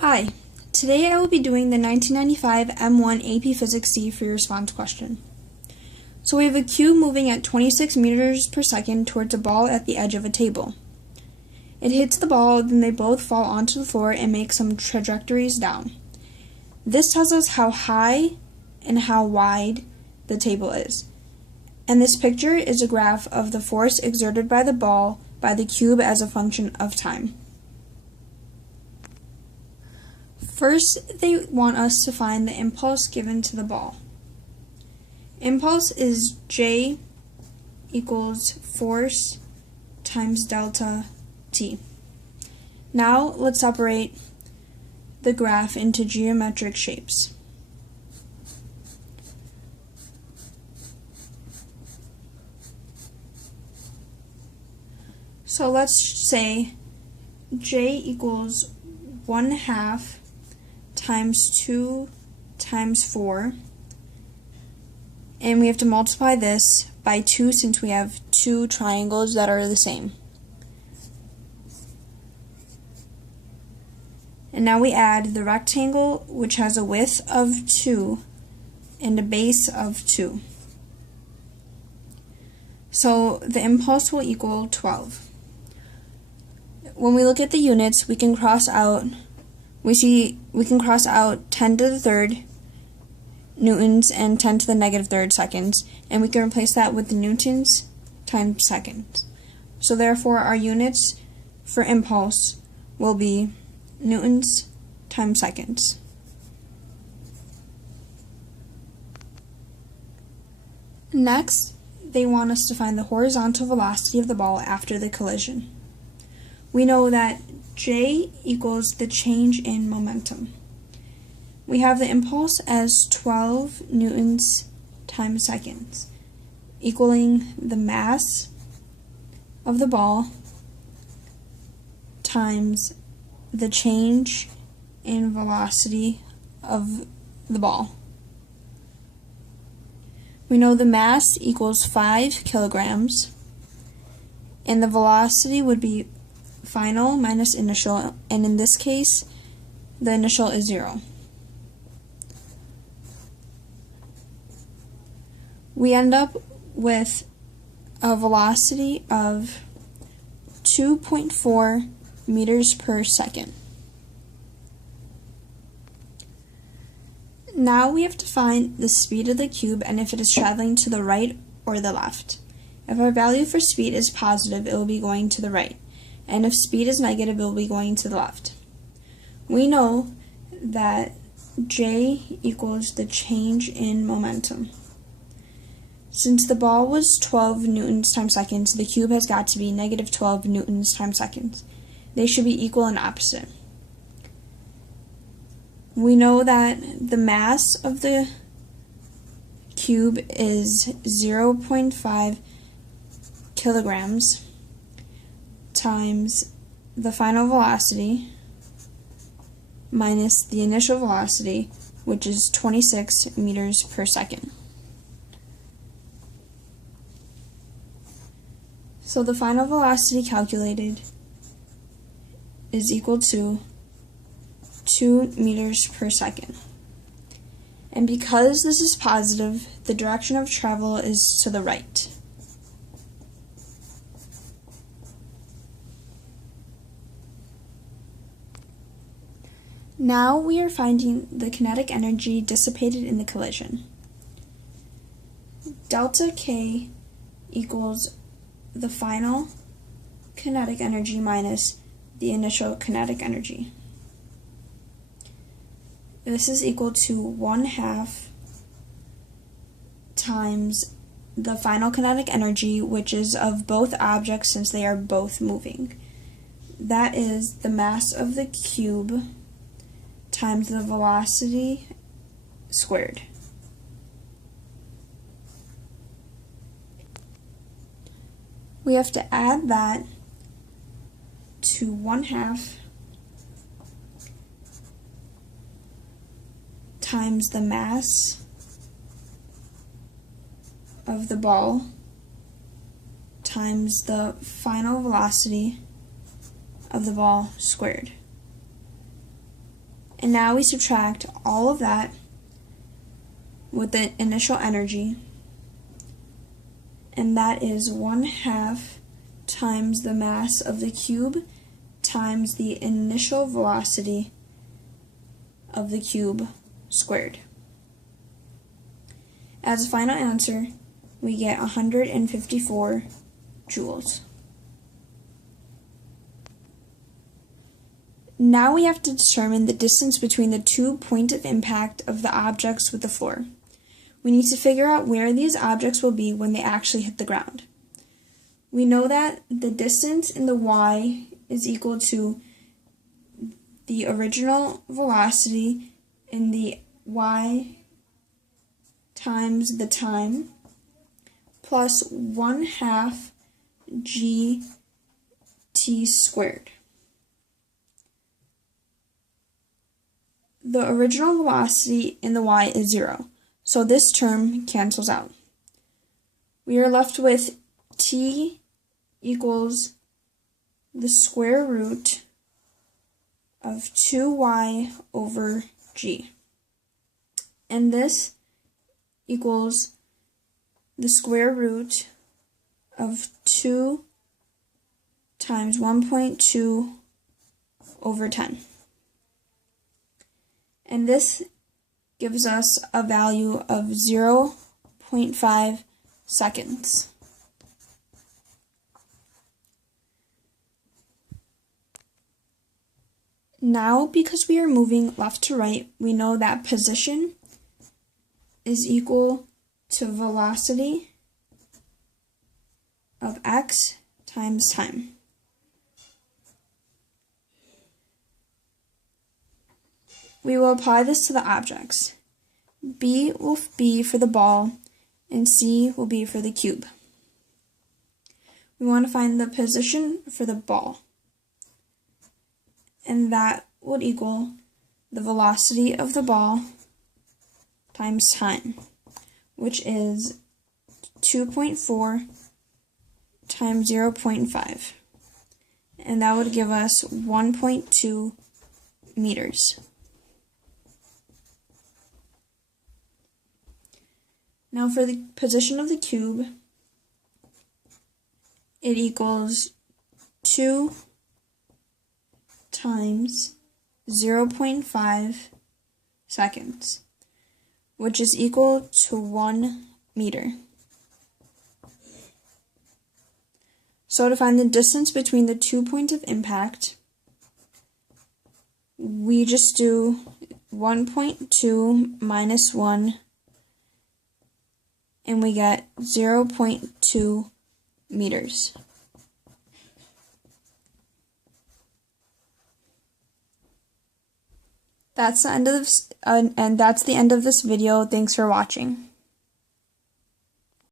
Hi, today I will be doing the 1995 M1 AP Physics C free response question. So we have a cube moving at 26 meters per second towards a ball at the edge of a table. It hits the ball, then they both fall onto the floor and make some trajectories down. This tells us how high and how wide the table is. And this picture is a graph of the force exerted by the ball by the cube as a function of time. First, they want us to find the impulse given to the ball. Impulse is J equals force times delta T. Now, let's separate the graph into geometric shapes. So let's say J equals 1/2 times 2 times 4, and we have to multiply this by 2 since we have two triangles that are the same. And now we add the rectangle, which has a width of 2 and a base of 2. So the impulse will equal 12. When we look at the units, we can cross out 10 to the third newtons and 10 to the negative third seconds, and we can replace that with the newtons times seconds. So therefore our units for impulse will be newtons times seconds. Next, they want us to find the horizontal velocity of the ball after the collision. We know that J equals the change in momentum. We have the impulse as 12 newtons times seconds, equaling the mass of the ball times the change in velocity of the ball. We know the mass equals 5 kilograms, and the velocity would be final minus initial, and in this case, the initial is 0. We end up with a velocity of 2.4 meters per second. Now we have to find the speed of the cube and if it is traveling to the right or the left. If our value for speed is positive, it will be going to the right, and if speed is negative, it will be going to the left. We know that J equals the change in momentum. Since the ball was 12 newtons times seconds, the cube has got to be negative 12 newtons times seconds. They should be equal and opposite. We know that the mass of the cube is 0.5 kilograms times the final velocity minus the initial velocity, which is 26 meters per second. So the final velocity calculated is equal to 2 meters per second. And because this is positive, the direction of travel is to the right. Now we are finding the kinetic energy dissipated in the collision. Delta K equals the final kinetic energy minus the initial kinetic energy. This is equal to 1/2 times the final kinetic energy, which is of both objects since they are both moving. That is the mass of the cube times the velocity squared. We have to add that to 1/2 times the mass of the ball times the final velocity of the ball squared. And now we subtract all of that with the initial energy, and that is 1/2 times the mass of the cube times the initial velocity of the cube squared. As a final answer, we get 154 joules. Now we have to determine the distance between the 2 points of impact of the objects with the floor. We need to figure out where these objects will be when they actually hit the ground. We know that the distance in the y is equal to the original velocity in the y times the time plus 1/2 gt squared. The original velocity in the y is 0, so this term cancels out. We are left with t equals the square root of 2y over g. And this equals the square root of 2 times 1.2 over 10. And this gives us a value of 0.5 seconds. Now, because we are moving left to right, we know that position is equal to velocity of x times time. We will apply this to the objects. B will be for the ball, and C will be for the cube. We want to find the position for the ball, and that would equal the velocity of the ball times time, which is 2.4 times 0.5, and that would give us 1.2 meters. Now for the position of the cube, it equals 2 times 0.5 seconds, which is equal to 1 meter. So to find the distance between the 2 points of impact, we just do 1.2 minus 1, and we get 0.2 meters. That's the end of this, and that's the end of this video. Thanks for watching.